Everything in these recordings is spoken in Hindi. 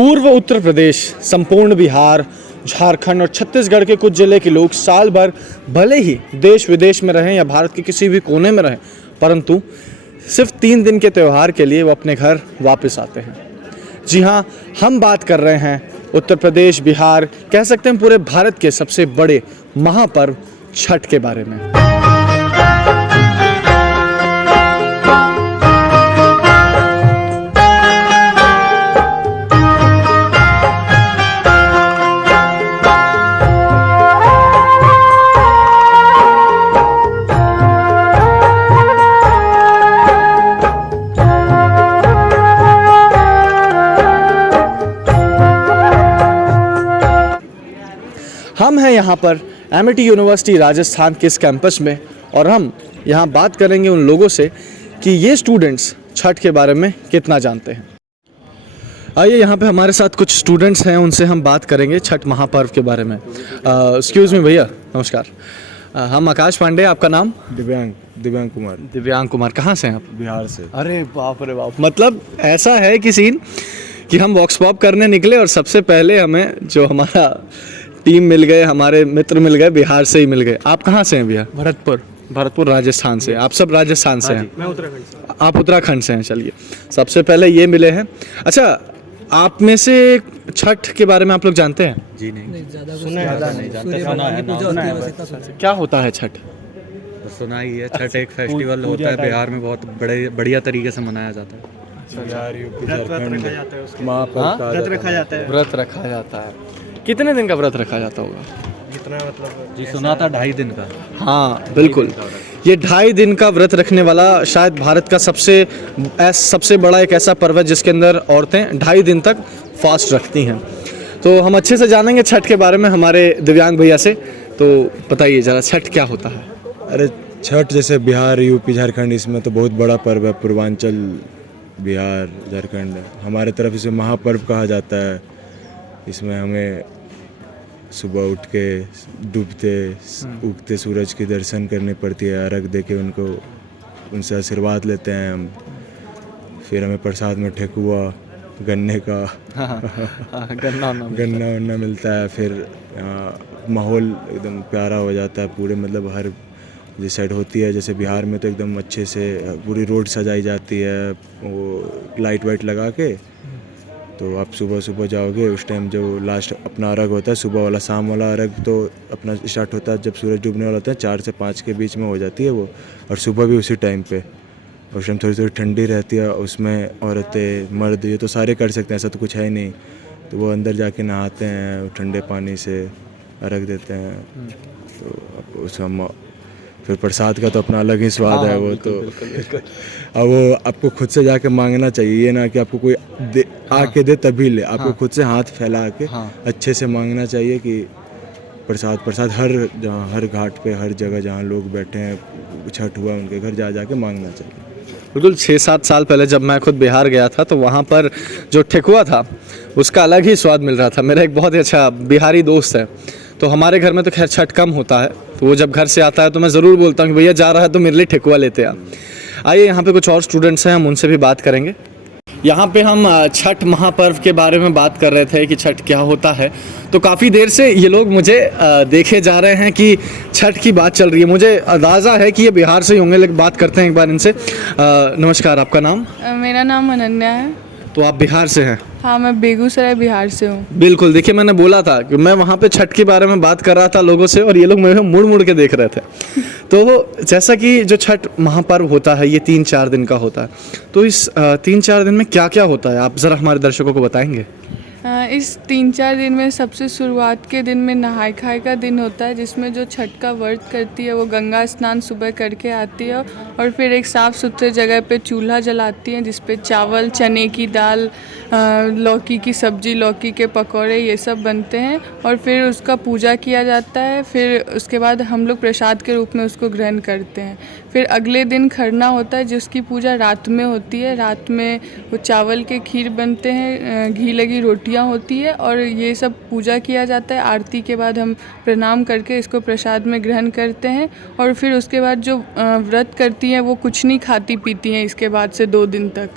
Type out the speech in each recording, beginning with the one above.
पूर्व उत्तर प्रदेश, संपूर्ण बिहार, झारखंड और छत्तीसगढ़ के कुछ जिले के लोग साल भर भले ही देश विदेश में रहें या भारत के किसी भी कोने में रहें, परंतु सिर्फ 3 दिन के त्यौहार के लिए वो अपने घर वापस आते हैं। जी हाँ, हम बात कर रहे हैं उत्तर प्रदेश, बिहार, कह सकते हैं पूरे भारत के सबसे बड़े महापर्व छठ के बारे में। हम हैं यहाँ पर एमिटी यूनिवर्सिटी राजस्थान के इस कैंपस में और हम यहाँ बात करेंगे उन लोगों से कि ये स्टूडेंट्स छठ के बारे में कितना जानते हैं। आइए, यहाँ पे हमारे साथ कुछ स्टूडेंट्स हैं, उनसे हम बात करेंगे छठ महापर्व के बारे में। एक्सक्यूज़ मी भैया, नमस्कार। हम आकाश पांडे, आपका नाम? दिव्यांग कुमार। दिव्यांग कुमार, कहाँ से हैं आप? बिहार से। अरे बाप रे बाप, मतलब ऐसा है कि सीन कि हम वॉक्स पॉप करने निकले और सबसे पहले हमें जो हमारा टीम मिल गए, हमारे मित्र मिल गए, बिहार से ही मिल गए। आप कहाँ से हैं भैया? भरतपुर राजस्थान से। आप सब राजस्थान से हैं? मैं उत्तराखंड से। आप उत्तराखंड से हैं। चलिए, सबसे पहले ये मिले हैं। अच्छा, आप में से छठ के बारे में आप लोग जानते हैं? जी नहीं, ज़्यादा नहीं जानते। क्या होता है छठ? सुना ही है, छठ एक फेस्टिवल होता है बिहार में, बहुत बढ़िया तरीके से मनाया जाता है। व्रत रखा जाता है। व्रत रखा जाता है। कितने दिन का व्रत रखा जाता होगा? जितना मतलब जी सुना था 2.5 दिन का। हाँ बिल्कुल, ये 2.5 दिन का व्रत रखने वाला शायद भारत का सबसे बड़ा एक ऐसा पर्व है जिसके अंदर औरतें 2.5 दिन तक फास्ट रखती हैं। तो हम अच्छे से जानेंगे छठ के बारे में हमारे दिव्यांग भैया से। तो बताइए ज़रा, छठ क्या होता है? अरे छठ जैसे बिहार, यूपी, झारखंड, इसमें तो बहुत बड़ा पर्व है। पूर्वांचल, बिहार, झारखंड, हमारे तरफ इसे महापर्व कहा जाता है। इसमें हमें सुबह उठ के डूबते उगते सूरज के दर्शन करने पड़ती है, अर्घ दे के उनसे आशीर्वाद लेते हैं हम। फिर हमें प्रसाद में ठेकुआ, गन्ने का गन्ना वन्ना मिलता है। फिर माहौल एकदम प्यारा हो जाता है पूरे, मतलब हर जिस साइड होती है, जैसे बिहार में तो एकदम अच्छे से पूरी रोड सजाई जाती है वो लाइट वाइट लगा के। तो आप सुबह सुबह जाओगे, उस टाइम जो लास्ट अपना अर्घ होता है सुबह वाला, शाम वाला अर्घ तो अपना स्टार्ट होता है जब सूरज डूबने वाला होता है, 4 से 5 के बीच में हो जाती है वो, और सुबह भी उसी टाइम पे। उस टाइम थोड़ी थोड़ी ठंडी रहती है, उसमें औरतें मर्द ये तो सारे कर सकते हैं, ऐसा तो कुछ है ही नहीं। तो वो अंदर जाके नहाते हैं, ठंडे पानी से अर्घ देते हैं। तो उसका फिर प्रसाद का तो अपना अलग ही स्वाद है। वो तो अब वो आपको खुद से जाके मांगना चाहिए, ये ना कि आपको कोई आके दे तभी ले। आपको खुद से हाथ फैला के अच्छे से मांगना चाहिए कि प्रसाद हर घाट पे, हर जगह जहाँ लोग बैठे हैं छठ हुआ उनके घर जा के मांगना चाहिए। बिल्कुल। 6-7 साल पहले जब मैं खुद बिहार गया था तो वहाँ पर जो ठेकुआ था उसका अलग ही स्वाद मिल रहा था। मेरा एक बहुत ही अच्छा बिहारी दोस्त है, तो हमारे घर में तो खैर छठ कम होता है, तो वो जब घर से आता है तो मैं ज़रूर बोलता हूँ कि भैया जा रहा है तो मेरे लिए ठेकुआ लेते आ। आइए, यहाँ पे कुछ और स्टूडेंट्स हैं, हम उनसे भी बात करेंगे। यहाँ पे हम छठ महापर्व के बारे में बात कर रहे थे कि छठ क्या होता है। तो काफ़ी देर से ये लोग मुझे देखे जा रहे हैं कि छठ की बात चल रही है। मुझे अंदाज़ा है कि ये बिहार से ही होंगे, लेकिन बात करते हैं एक बार इनसे। नमस्कार, आपका नाम? मेरा नाम अनन्या है। तो आप बिहार से हैं? हाँ, मैं बेगूसराय बिहार से हूँ। बिल्कुल। देखिए, मैंने बोला था कि मैं वहाँ पे छठ के बारे में बात कर रहा था लोगों से और ये लोग मुझे मुड़ मुड़ के देख रहे थे। तो जैसा कि जो छठ महापर्व होता है ये 3-4 दिन का होता है, तो इस 3-4 दिन में क्या क्या होता है आप ज़रा हमारे दर्शकों को बताएंगे? इस 3-4 दिन में सबसे शुरुआत के दिन में नहाय खाए का दिन होता है, जिसमें जो छठ का व्रत करती है वो गंगा स्नान सुबह करके आती है और फिर एक साफ़ सुथरे जगह पे चूल्हा जलाती है जिस पे चावल, चने की दाल, लौकी की सब्ज़ी, लौकी के पकौड़े ये सब बनते हैं और फिर उसका पूजा किया जाता है। फिर उसके बाद हम लोग प्रसाद के रूप में उसको ग्रहण करते हैं। फिर अगले दिन खरना होता है जिसकी पूजा रात में होती है। रात में वो चावल के खीर बनते हैं, घी लगी रोटियां होती है और ये सब पूजा किया जाता है। आरती के बाद हम प्रणाम करके इसको प्रसाद में ग्रहण करते हैं और फिर उसके बाद जो व्रत करती हैं वो कुछ नहीं खाती पीती हैं इसके बाद से 2 दिन तक।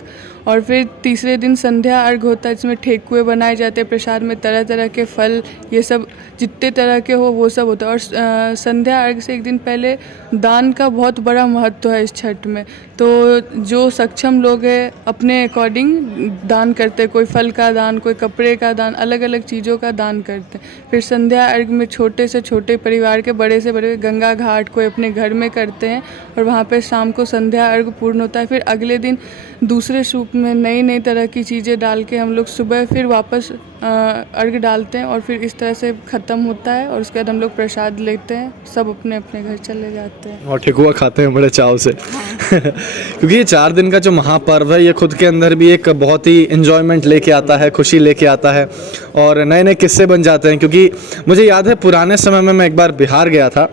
और फिर तीसरे दिन संध्या अर्घ होता है जिसमें ठेकुए बनाए जाते हैं, प्रसाद में तरह तरह के फल, ये सब जितने तरह के हो वो सब होता है। और संध्या अर्घ से एक दिन पहले दान का बहुत बड़ा महत्व है इस छठ में। तो जो सक्षम लोग हैं अपने अकॉर्डिंग दान करते हैं, कोई फल का दान, कोई कपड़े का दान, अलग अलग चीज़ों का दान करते हैं। फिर संध्या अर्घ में छोटे से छोटे परिवार के, बड़े से बड़े गंगा घाट कोई अपने घर में करते हैं और वहाँ पे शाम को संध्या अर्घ पूर्ण होता है। फिर अगले दिन दूसरे सूप में नई नई तरह की चीज़ें डाल के हम लोग सुबह फिर वापस अर्घ डालते हैं और फिर इस तरह से ख़त्म होता है। और उसके बाद हम लोग प्रसाद लेते हैं, सब अपने अपने घर चले जाते हैं और ठेकुआ खाते हैं बड़े चाव से। क्योंकि ये 4 दिन का जो महापर्व है ये खुद के अंदर भी एक बहुत ही इन्जॉयमेंट लेके आता है, खुशी लेके आता है और नए नए किस्से बन जाते हैं। क्योंकि मुझे याद है पुराने समय में मैं एक बार बिहार गया था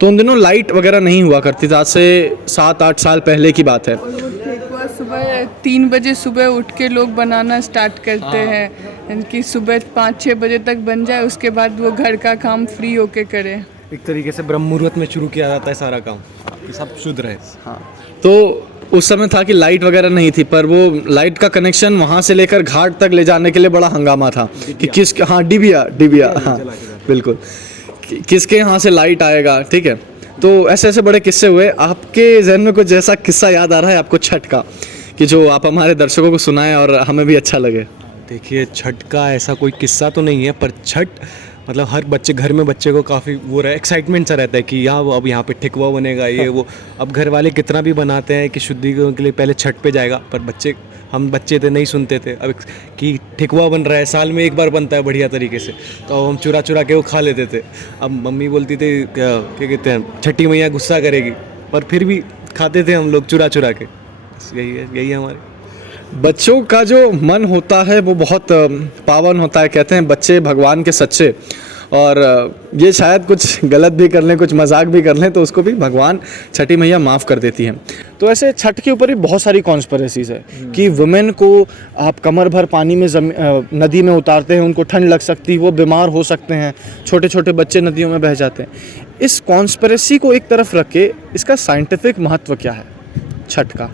तो उन दिनों लाइट वगैरह नहीं हुआ करती थी, आज से 7-8 साल पहले की बात है। और वो ठेकुआ सुबह 3 बजे सुबह उठ के लोग बनाना स्टार्ट करते हैं, यानी कि सुबह 5-6 बजे तक बन जाए, उसके बाद वो घर का काम फ्री होके करें। एक तरीके से ब्रह्म मुहूर्त में शुरू किया जाता है सारा काम कि सब शुद्ध रहे। हाँ, तो उस समय था कि लाइट वगैरह नहीं थी, पर वो लाइट का कनेक्शन वहाँ से लेकर घाट तक ले जाने के लिए बड़ा हंगामा था कि किस, हाँ डिबिया, हाँ बिल्कुल, किसके यहाँ से लाइट आएगा, ठीक है। तो ऐसे ऐसे बड़े किस्से हुए। आपके जहन में कुछ ऐसा किस्सा याद आ रहा है आपको छठ का कि जो आप हमारे दर्शकों को सुनाएं और हमें भी अच्छा लगे? देखिए, छठ का ऐसा कोई किस्सा तो नहीं है, पर छठ मतलब हर बच्चे घर में बच्चे को काफ़ी वो एक्साइटमेंट सा रहता है कि अब यहाँ पे ठेकुआ बनेगा, ये वो। अब घर वाले कितना भी बनाते हैं कि शुद्धिकरण के लिए पहले छठ पे जाएगा, पर हम बच्चे थे, नहीं सुनते थे। अब कि ठेकुआ बन रहा है, साल में एक बार बनता है बढ़िया तरीके से, तो हम चुरा चुरा के वो खा लेते थे। अब मम्मी बोलती थी क्या कहते हैं, छठी मैया गुस्सा करेगी, पर फिर भी खाते थे हम लोग चुरा चुरा के। यही है हमारे बच्चों का जो मन होता है वो बहुत पावन होता है। कहते हैं बच्चे भगवान के सच्चे, और ये शायद कुछ गलत भी कर लें, कुछ मजाक भी कर लें तो उसको भी भगवान छठी मैया माफ़ कर देती हैं। तो ऐसे छठ के ऊपर भी बहुत सारी कॉन्स्पिरेसीज है कि वुमेन को आप कमर भर पानी में नदी में उतारते हैं, उनको ठंड लग सकती है, वो बीमार हो सकते हैं, छोटे छोटे बच्चे नदियों में बह जाते हैं। इस कॉन्स्पिरेसी को एक तरफ रख के इसका साइंटिफिक महत्व क्या है छठ का?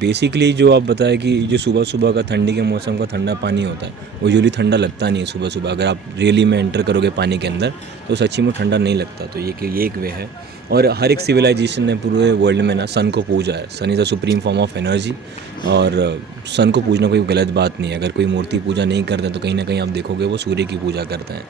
बेसिकली जो आप बताएं कि जो सुबह सुबह का ठंडी के मौसम का ठंडा पानी होता है वो यूजुअली ठंडा लगता नहीं है सुबह सुबह। अगर आप रियली में एंटर करोगे पानी के अंदर तो सच्ची में ठंडा नहीं लगता। तो ये एक वे है। और हर एक सिविलाइजेशन ने पूरे वर्ल्ड में ना सन को पूजा है। Sun is a supreme form of energy, और सन को पूजना कोई गलत बात नहीं है। अगर कोई मूर्ति पूजा नहीं करते तो कहीं ना कहीं आप देखोगे वो सूर्य की पूजा करते हैं।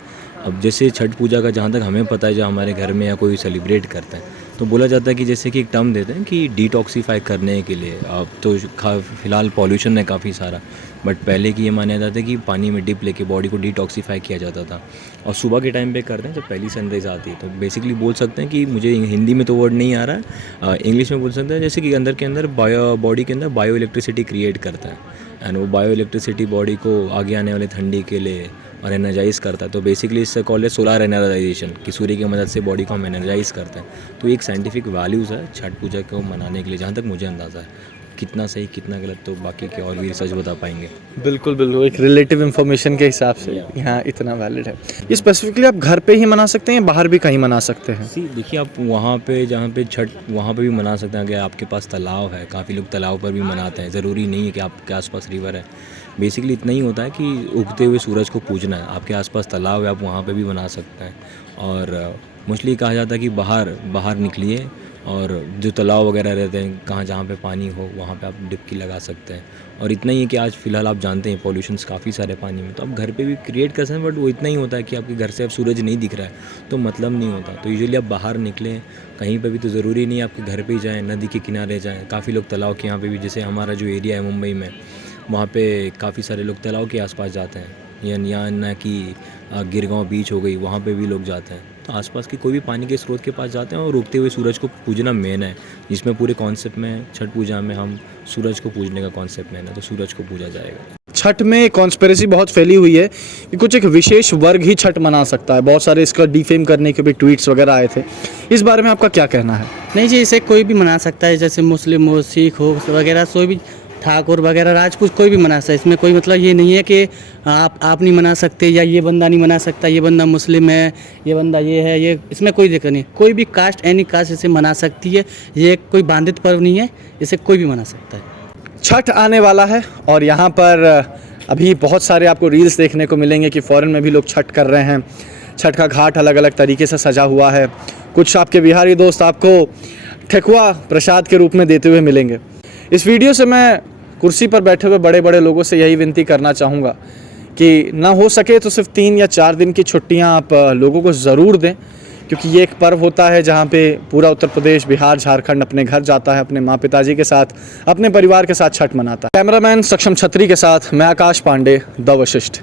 अब जैसे छठ पूजा का जहाँ तक हमें पता है, जो हमारे घर में या कोई सेलिब्रेट करते हैं तो बोला जाता है कि जैसे कि एक टर्म देते हैं कि डिटॉक्सीफाई करने के लिए। अब तो फ़िलहाल पॉल्यूशन है काफ़ी सारा, बट पहले की ये माना जाता है कि पानी में डिप लेके बॉडी को डिटॉक्सीफाई किया जाता था। और सुबह के टाइम पे करते हैं जब पहली सनराइज़ आती है। तो बेसिकली बोल सकते हैं कि मुझे हिंदी में तो वर्ड नहीं आ रहा है, इंग्लिश में बोल सकते हैं जैसे कि अंदर के अंदर बॉडी के अंदर बायो इलेक्ट्रिसिटी क्रिएट करता है, एंड वो बायो इलेक्ट्रिसिटी बॉडी को आगे आने वाले ठंडी के लिए और एनर्जाइज करता है। तो बेसिकली इससे कॉल है सोलर एनर्जाइजेशन, कि सूर्य की मदद से बॉडी को हम एनर्जाइज करते हैं। तो एक साइंटिफिक वैल्यूज़ है छठ पूजा को मनाने के लिए, जहाँ तक मुझे अंदाज़ा है। कितना सही कितना गलत तो बाकी के और भी रिसर्च बता पाएंगे। बिल्कुल बिल्कुल, एक रिलेटिव इन्फॉर्मेशन के हिसाब से यहाँ इतना वैलिड है। ये स्पेसिफिकली आप घर पे ही मना सकते हैं या बाहर भी कहीं मना सकते हैं? देखिए, आप वहाँ पे जहाँ पे छठ वहाँ पे भी मना सकते हैं। अगर आपके पास तालाब है, काफ़ी लोग तालाब पर भी मनाते हैं। ज़रूरी नहीं है कि आपके आसपास रिवर है। बेसिकली इतना ही होता है कि उगते हुए सूरज को पूजना है। आपके आसपास तालाब है, आप वहाँ पे भी मना सकते हैं। और मोस्टली कहा जाता है कि बाहर निकलिए और जो तालाब वगैरह रहते हैं कहाँ जहाँ पे पानी हो वहाँ पे आप डुबकी लगा सकते हैं। और इतना ही है कि आज फ़िलहाल आप जानते हैं पॉल्यूशंस काफ़ी सारे पानी में, तो आप घर पे भी क्रिएट कर सकते हैं। बट वो इतना ही होता है कि आपके घर से अब सूरज नहीं दिख रहा है तो मतलब नहीं होता। तो यूजुअली आप बाहर निकलें कहीं पे भी, तो ज़रूरी नहीं आपके घर पे ही जाएँ, नदी के किनारे जाएँ। काफ़ी लोग तालाब के यहाँ पे भी, जैसे हमारा जो एरिया है मुंबई में, वहाँ पे काफ़ी सारे लोग तालाब के आसपास जाते हैं। या ना कि गिरगांव बीच हो गई, वहाँ पे भी लोग जाते हैं। तो आसपास के कोई भी पानी के स्रोत के पास जाते हैं। और उगते हुए सूरज को पूजना मेन है, जिसमें पूरे कॉन्सेप्ट में छठ पूजा में हम सूरज को पूजने का कॉन्सेप्ट मेन है। तो सूरज को पूजा जाएगा। छठ में कॉन्स्पिरेसी बहुत फैली हुई है कि कुछ एक विशेष वर्ग ही छठ मना सकता है। बहुत सारे इसका डिफेम करने के भी ट्वीट्स वगैरह आए थे। इस बारे में आपका क्या कहना है? नहीं जी, इसे कोई भी मना सकता है, जैसे मुस्लिम हो, सिख हो वगैरह, कोई भी ठाकुर वगैरह, राजपूत, कोई भी मना सकता है। इसमें कोई मतलब ये नहीं है कि आप नहीं मना सकते या ये बंदा नहीं मना सकता, ये बंदा मुस्लिम है, ये बंदा ये है, ये इसमें कोई दिक्कत नहीं। कोई भी कास्ट, एनी कास्ट इसे मना सकती है। ये कोई बांधित पर्व नहीं है, इसे कोई भी मना सकता है। छठ आने वाला है और यहाँ पर अभी बहुत सारे आपको रील्स देखने को मिलेंगे कि फ़ॉरेन में भी लोग छठ कर रहे हैं। छठ का घाट अलग अलग तरीके से सजा हुआ है। कुछ आपके बिहारी दोस्त आपको ठेकुआ प्रसाद के रूप में देते हुए मिलेंगे। इस वीडियो से मैं कुर्सी पर बैठे हुए बड़े बड़े लोगों से यही विनती करना चाहूँगा कि ना हो सके तो सिर्फ 3 या 4 दिन की छुट्टियाँ आप लोगों को ज़रूर दें, क्योंकि ये एक पर्व होता है जहाँ पे पूरा उत्तर प्रदेश, बिहार, झारखंड अपने घर जाता है, अपने माँ पिताजी के साथ, अपने परिवार के साथ छठ मनाता है। कैमरामैन सक्षम छत्री के साथ मैं आकाश पांडे, द वशिष्ठ।